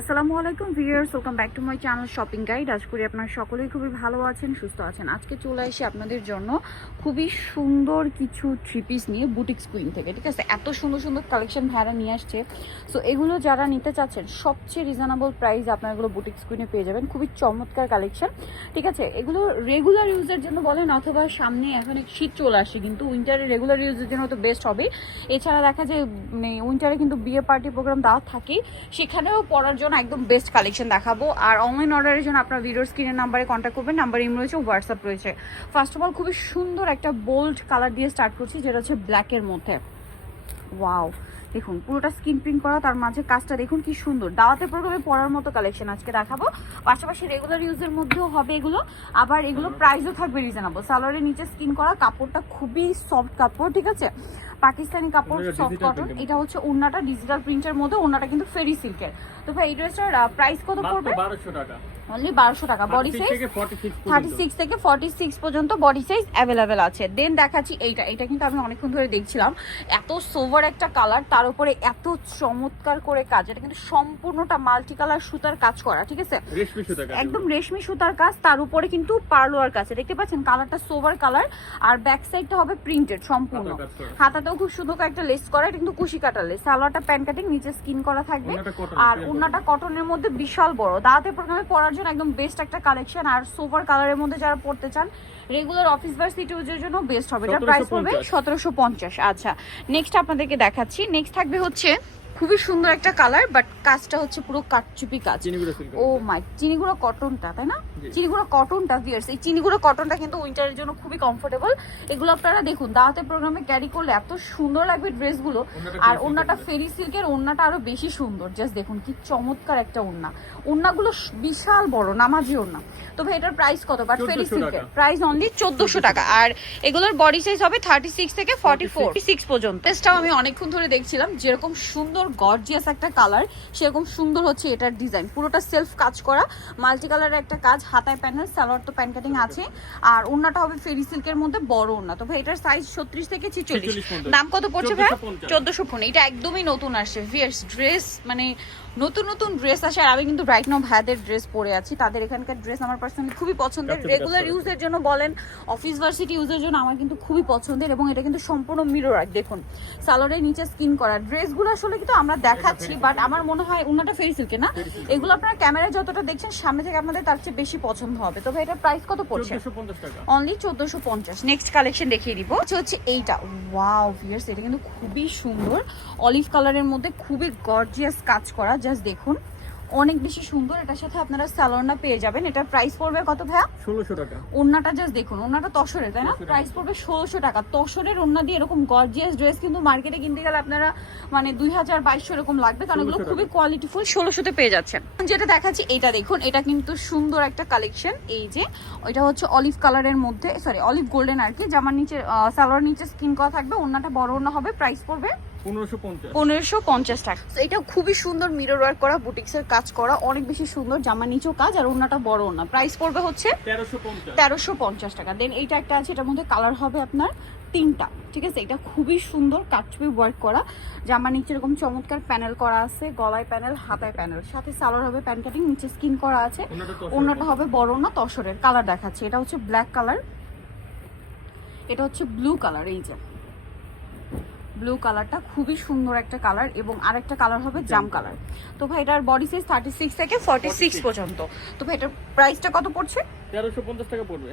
আসসালামু আলাইকুম viewers, welcome back to my channel shopping guide. আজ করি আপনারা সকলেই খুবই ভালো আছেন, সুস্থ আছেন। আজকে চলে এসে আপনাদের জন্য খুবই সুন্দর কিছু থ্রি পিস নিয়ে বুটিক্স কুইন থেকে, ঠিক আছে? এত সুন্দর সুন্দর কালেকশন ভাড়া নিয়ে আসছে। সো এগুলো যারা নিতে চাচ্ছেন, সবচেয়ে রিজনেবল প্রাইস আপনারা এগুলো বুটিক্স কুইনে পেয়ে যাবেন। খুবই চমৎকার কালেকশন ঠিক আছে? এগুলো রেগুলার ইউজের জন্য বলেন অথবা সামনে এখন শীত চলে আসে, কিন্তু উইন্টারে রেগুলার ইউজের জন্য তো বেস্ট হবে। এছাড়া দেখা যায় উইন্টারে কিন্তু বিয়ে পার্টি প্রোগ্রাম দেওয়া থাকেই। সেখানেও পড়ার জন্য একদম বেস্ট কালেকশন দেখাবো। আর অনলাইন অর্ডারের জন্য আপনার ভিডিওর স্ক্রিনের নাম্বারে কন্ট্যাক্ট করবেন নাম্বার ইম রয়েছে হোয়াটসঅ্যাপ রয়েছে। ফার্স্ট অফ অল খুবই সুন্দর একটা বোল্ড কালার দিয়ে স্টার্ট করছি, যেটা হচ্ছে ব্ল্যাকের মধ্যে। ওয়াও দেখুন, পুরোটা স্কিন প্রিন্ট করা, তার মাঝে কাজটা দেখুন কি সুন্দর। দাওয়াতে প্রোগ্রামে পড়ার মতো কালেকশন আজকে দেখাবো। পাশাপাশি রেগুলার ইউজের মধ্যেও হবে এগুলো। আবার এগুলো প্রাইসও থাকবে রিজনেবল সালোয়ারের নিচে স্কিন করা, কাপড়টা খুবই সফট কাপড়, ঠিক আছে? পাকিস্তানি কাপড় সফট কটন এটা হচ্ছে ওড়নাটা ডিজিটাল প্রিন্টের মধ্যে ওড়নাটা কিন্তু ফেরি সিল্কের তো ভাই এই ড্রেসটার প্রাইস কত পড়বে? বারোশো টাকা। অনলি বারোশো টাকা। বডি 36 সাইজ থেকে 46 থার্টি পর্যন্ত। সিক্স থেকে ফর্টি সিক্স পর্যন্ত বডি সাইজ অ্যাভেলেবেল আছে। দেন দেখাচ্ছি এইটা। এটা কিন্তু আমি অনেকক্ষণ ধরে দেখছিলাম। এত সোভার একটা কালার তার উপরে এত চমৎকার করে কাজ। এটা কিন্তু সম্পূর্ণটা মাল্টি কালার সুতার কাজ করা ঠিক আছে? কাজ। একদম রেশমি সুতার কাজ তার উপরে কিন্তু পার্লোয়ার কাছে দেখতে পাচ্ছেন কালারটা সোভার কালার আর ব্যাক সাইডটা হবে প্রিন্টেড সম্পূর্ণ। হাতাতেও খুব সুন্দর একটা লেস করা এটা কিন্তু কুশি কাটা লেস সালোয়ারটা প্যান কাটিং নিচে স্কিন করা থাকবে। আর plain কটনের মধ্যে বিশাল বড়। দাঁতে প্রোগ্রামে পরার জন্য একদম বেস্ট একটা কালেকশন আর সোভার কালারের মধ্যে যারা পড়তে চান রেগুলার অফিস বা সিটি ইউজের জন্য বেস্ট হবে। এটা প্রাইস পড়বে 1750 সতেরোশো পঞ্চাশ। আচ্ছা নেক্সট আপনাদেরকে দেখাচ্ছি। নেক্সট থাকবে হচ্ছে খুবই সুন্দর একটা কালার বাট কাজটা হচ্ছে পুরো কাটচুপি কাজ। ও মাই চিনি চিনিগুড়ো কটনটা তাই না? জি। চিনিগুড়ো কটনটা ভিয়ার্স এই চিনি চিনিগুড়ো কটনটা কিন্তু উইন্টারের জন্য খুবই কমফোর্টেবল এগুলো আপনারা দেখুন দাওয়াতে প্রোগ্রামে ক্যারি করলে এত সুন্দর লাগবে ড্রেসগুলো। আর ওড়নাটা ফেরি সিল্কের ওড়নাটা আরও বেশি সুন্দর। জাস্ট দেখুন কি চমৎকার একটা ওড়না ওড়নাগুলো স- বিশাল বড় নামাজি ওড়না তবে এটার প্রাইস কত? বাট ফেরি সিল্কের। প্রাইস অনলি চোদ্দশো টাকা। আর এগুলোর বডি সাইজ হবে থার্টি সিক্স থেকে ফর্টি ফোর সিক্স পর্যন্ত। ড্রেসটাও আমি অনেকক্ষণ ধরে দেখছিলাম। যেরকম সুন্দর গর্জিয়াস একটা কালার সেরকম সুন্দর হচ্ছে এটার ডিজাইন পুরোটা সেলফ কাজ করা মাল্টি কালারের একটা কাজ হাতায় প্যানেল সালোয়ার তো প্যান কাটিং আছে। আর ওড়নাটা হবে ফেরি সিল্কের মধ্যে বড় ওড়না। তো ভাই এটার সাইজ ছত্রিশ থেকে ছিচল্লিশ। দাম কত পড়ছে ভাই? চোদ্দশো ফোন এটা একদমই নতুন আসছে। ভিয়ার্স ড্রেস মানে নতুন নতুন ড্রেস আসে আর আমি কিন্তু রাইট নাও ভাইদের ড্রেস পরে আছি। তাদের এখানকার ড্রেস আমার পার্সোনালি খুবই পছন্দের। রেগুলার। ইউজের জন্য বলেন অফিস ভার্সিটি ইউজের জন্য আমার কিন্তু খুবই পছন্দের এবং এটা কিন্তু সম্পূর্ণ মিরর দেখুন। সালোয়ারের নিচে স্কিন করা ড্রেসগুলো আসলে কিন্তু আমরা দেখাচ্ছি বাট আমার মনে হয় ওনাটা ফেরি সিল্কে না? এগুলো আপনারা ক্যামেরায় যতটা দেখছেন সামনে থেকে আপনাদের তার চেয়ে বেশি পছন্দ হবে। তবে এটার প্রাইস কত পড়ছে? অনলি চোদ্দোশো পঞ্চাশ। নেক্সট কালেকশন দেখিয়ে দিব। হচ্ছে হচ্ছে এইটা। ওয়াও ভিয়ার্স এটা কিন্তু খুবই সুন্দর। অলিভ কালারের মধ্যে খুবই গর্জিয়াস কাজ করা জাস্ট দেখুন। অনেক বেশি সুন্দর এটার সাথে আপনারা স্যালোনা পেয়ে যাবেন। এটার প্রাইস পড়বে কত ভাইয়া? 1600 টাকা। ওন্নাটা জাস্ট দেখুন ওন্নাটা তসরের তাই না? প্রাইস পড়বে ষোলোশো টাকা। তসরের ওন্না দিয়ে এরকম গর্জিয়াস ড্রেস কিন্তু মার্কেটে কিনতে গেলে আপনারা মানে দুই হাজার বাইশশো এরকম লাগবে কারণ এগুলো 1600 খুবই কোয়ালিটিফুল ষোলোশোতে পেয়ে যাচ্ছেন। যেটা দেখাচ্ছি এটা দেখুন এটা কিন্তু সুন্দর একটা কালেকশন এই যে ওইটা হচ্ছে অলিভ কালারের মধ্যে সরি অলিভ গোল্ডেন আর কি জামার নিচে সালোয়ার নিচে স্কিন করা থাকবে ওনাটা বড় ওন্না হবে প্রাইস পড়বে 1550 পনেরোশো পঞ্চাশ। টাকা। তো এটা খুবই সুন্দর মিরর ওয়ার্ক করা বুটিক্সের কাজ করা অনেক বেশি সুন্দর জামার নিচেও কাজ আর ওন্নাটা বড় ওন্না প্রাইস পড়বে হচ্ছে 1350 তেরোশো পঞ্চাশ টাকা। দেন এইটা একটা আছে এটার মধ্যে কালার হবে আপনার তিনটা। ঠিক আছে? এটা খুবই সুন্দর কাটচুপি ওয়ার্ক করা। জামার নিচে এরকম চমৎকার প্যানেল করা আছে গলায় প্যানেল হাতায় প্যানেল সাথে সালোয়ার হবে প্যান কাটিং নিচে স্কিন করা আছে। অন্যটা হবে বড় না তসরের। কালার দেখাচ্ছে। এটা হচ্ছে ব্ল্যাক কালার এটা হচ্ছে ব্লু কালার এই যে। ব্লু কালারটা খুবই সুন্দর একটা কালার এবং আরেকটা কালার হবে জাম। কালার তো ভাই এটার বডি সাইজ থার্টি সিক্স থেকে ফর্টি সিক্স 46 পর্যন্ত। তো ভাই এটার প্রাইসটা কত পড়ছে? 1350 টাকা পড়বে।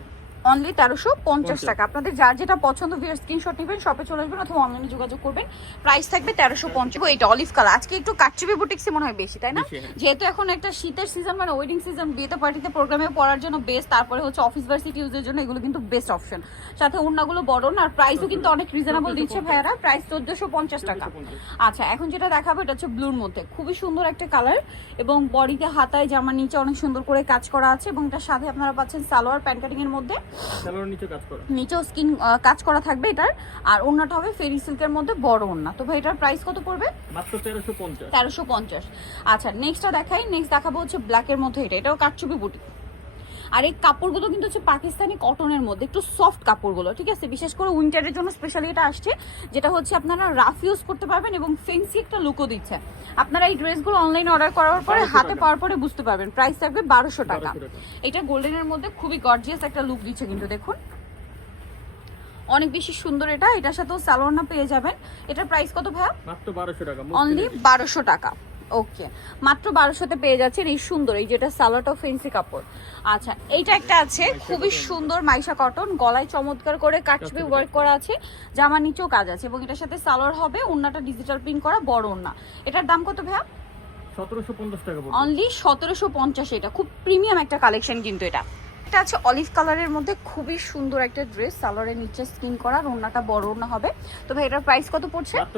অনলি তেরোশো পঞ্চাশ টাকা। আপনাদের যার যেটা পছন্দ ভিয়ার স্ক্রিনশট নেবেন শপে চলে আসবেন অথবা অনলাইনে যোগাযোগ করবেন। প্রাইস থাকবে তেরোশো পঞ্চাশ। এটা অলিভ কালার আজকে একটু কাটচুপি বুটিক্সে মনে হয় বেশি তাই না? হ্যাঁ। যেহেতু এখন একটা শীতের সিজন মানে ওয়েডিং সিজন বিয়েতে পার্টিতে প্রোগ্রামে পড়ার জন্য বেস্ট তারপরে হচ্ছে অফিস ভার্সিটি ইউজের জন্য এগুলো কিন্তু বেস্ট অপশন সাথে ওড়নাগুলো বড় না আর প্রাইসও কিন্তু অনেক রিজনেবল দিচ্ছে ভাইয়ারা। প্রাইস চোদ্দশো পঞ্চাশ টাকা। 1450 আচ্ছা এখন যেটা দেখাবো এটা হচ্ছে ব্লুর মধ্যে। খুবই সুন্দর একটা কালার এবং বডিতে হাতায় জামার নিচে অনেক সুন্দর করে কাজ করা আছে এবং এটার সাথে আপনারা পাচ্ছেন সালোয়ার প্যান্ট কাটিং এর মধ্যে। নিচেও স্কিন কাজ করা থাকবে এটার। আর ওড়নাটা হবে ফেরি সিল্কের মধ্যে বড় ওড়না তো ভাই এটার প্রাইস কত পড়বে? মাত্র 1350 তেরোশো পঞ্চাশ। আচ্ছা নেক্সটটা দেখাই। নেক্সট দেখাবো হচ্ছে ব্ল্যাকের মধ্যে এটা। এটাও কাটচুপি বুটি আর এই কাপড়গুলো কিন্তু হচ্ছে পাকিস্তানি কটনের মধ্যে একটু সফট কাপড়গুলো ঠিক আছে? বিশেষ করে উইন্টারের জন্য স্পেশালি এটা আসছে যেটা হচ্ছে আপনারা রাফ ইউজ করতে পারবেন এবং ফেন্সি একটা লুকও দিচ্ছে। আপনারা এই ড্রেসগুলো অনলাইনে অর্ডার করার পরে হাতে পাওয়ার পরে বুঝতে পারবেন প্রাইস থাকবে বারোশো টাকা। এটা গোল্ডেনের মধ্যে খুবই গর্জিয়াস একটা লুক দিচ্ছে কিন্তু দেখুন। অনেক বেশি সুন্দর এটা এটার সাথেও সালোয়ারনা পেয়ে যাবেন। এটার প্রাইস কত ভাইয়া? মাত্র বারোশো টাকা অনলি বারোশো টাকা। ওকে মাত্র বারোশোতে পেয়ে যাচ্ছেন এই সুন্দর এই যেটা সালোয়ারটা ফেন্সি কাপড়। আচ্ছা এইটা একটা আছে খুবই সুন্দর মাইশা কটন গলায় চমৎকার করে কাটছবি ওয়ার্ক করা আছে জামা নিচেও কাজ আছে এবং এটার সাথে সালোয়ার হবে ওন্নাটা ডিজিটাল প্রিন্ট করা বড় ওন্না। এটার দাম কত ভাইয়া? সতেরোশো পঞ্চাশ টাকা অনলি সতেরোশো পঞ্চাশ এটা খুব প্রিমিয়াম একটা কালেকশন কিন্তু এটা। এটা আছে অলিভ কালারের মধ্যে খুবই সুন্দর একটা ড্রেস সালোয়ারের নিচে স্কিন করা ওন্নাটা বড় ওন্না হবে। তো ভাই এটার প্রাইস কত পড়ছে? মাত্র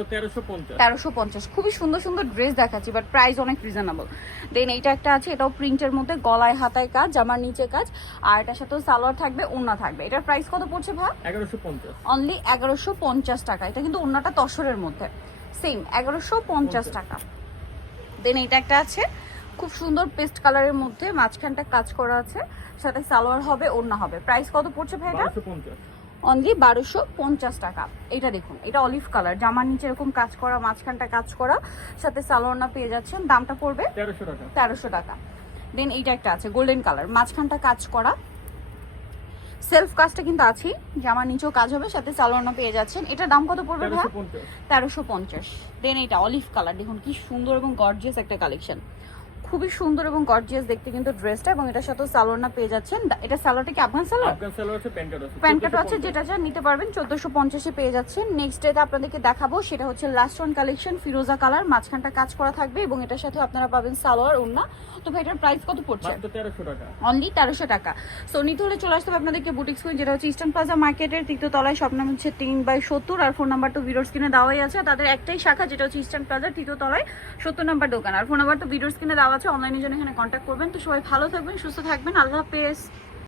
তেরোশো পঞ্চাশ। খুবই সুন্দর সুন্দর ড্রেস দেখাচ্ছি বাট প্রাইস অনেক রিজনেবল দেন এইটা একটা আছে এটাও প্রিন্টের মধ্যে গলায় হাতায় কাজ জামার নিচে কাজ আর এটার সাথেও সালোয়ার থাকবে ওন্না থাকবে। এটার প্রাইস কত পড়ছে ভাই? এগারোশো পঞ্চাশ। অনলি এগারোশো পঞ্চাশ টাকা। এটা কিন্তু ওন্নাটা তসরের মধ্যে। সেম এগারোশো পঞ্চাশ টাকা। দেন এটা একটা আছে খুব সুন্দর পেস্ট কালারের মধ্যে মাঝখানটা কাজ করা আছে সাথে সালোয়ার হবে ওন্না হবে। প্রাইস কত পড়ছে ভাই এটা অনলি বারোশো পঞ্চাশ টাকা। এটা দেখুন এটা অলিভ কালার জামার নিচে এরকম কাজ করা মাঝখানটা কাজ করা সাথে সালোয়ারনা পেয়ে যাচ্ছেন দামটা পড়বে তেরোশো টাকা। তেরোশো টাকা। দেন এইটা একটা আছে গোল্ডেন কালার মাঝখানটা কাজ করা। সেলফ কাজটা কিন্তু আছেই জামার নিচেও কাজ হবে সাথে সালোয়ারনা পেয়ে যাচ্ছেন। এটা দাম কত পড়বে ভাই তেরোশো পঞ্চাশ। তেরোশো পঞ্চাশ। দেন এটা অলিভ কালার দেখুন কি সুন্দর এবং গর্জিয়াস একটা কালেকশন খুবই সুন্দর এবং গর্জিয়াস দেখতে কিন্তু ড্রেসটা এবং এটার সাথেও সালোয়ারনা পেয়ে যাচ্ছেন। এটা সালোয়ারটা কি আফগান সালোয়ার আফগান সালোয়ার আছে প্যান্ট আছে প্যান্ট কাট আছে যেটা চান নিতে পারবেন চোদ্দশো পঞ্চাশে পেয়ে যাচ্ছেন। নেক্সট ডেতে আপনাদেরকে দেখাবো সেটা হচ্ছে লাস্ট ওয়ান কালেকশন ফিরোজা কালার মাঝখানটা কাজ করা থাকবে এবং এটার সাথে আপনারা পাবেন সালোয়ার ওড়না। তো ভাই এটার প্রাইস কত পড়ছে? মাত্র তেরোশো টাকা। অনলি তেরোশো টাকা। সো নিতে হলে চলে আসতে হবে আপনাদেরকে বুটিক স্কুল যেটা হচ্ছে ইস্টার্ন প্লাজা মার্কেটের তৃতীয় তলায়। সব নাম হচ্ছে তিন বাই সত্তর আর ফোন নাম্বার তো ভিডিওর স্ক্রিনে দেওয়াই আছে। তাদের একটাই শাখা যেটা হচ্ছে ইস্টার্ন প্লাজার তৃতীয় তলায় সত্তর নাম্বার দোকান। আর ফোন নাম্বার তো ভিডিওর স্ক্রিনে দেওয়া আছে অনলাইনের জন্য এখানে কন্ট্যাক্ট করবেন। তো সবাই ভালো থাকবেন সুস্থ থাকবেন। আল্লাহ হাফেজ।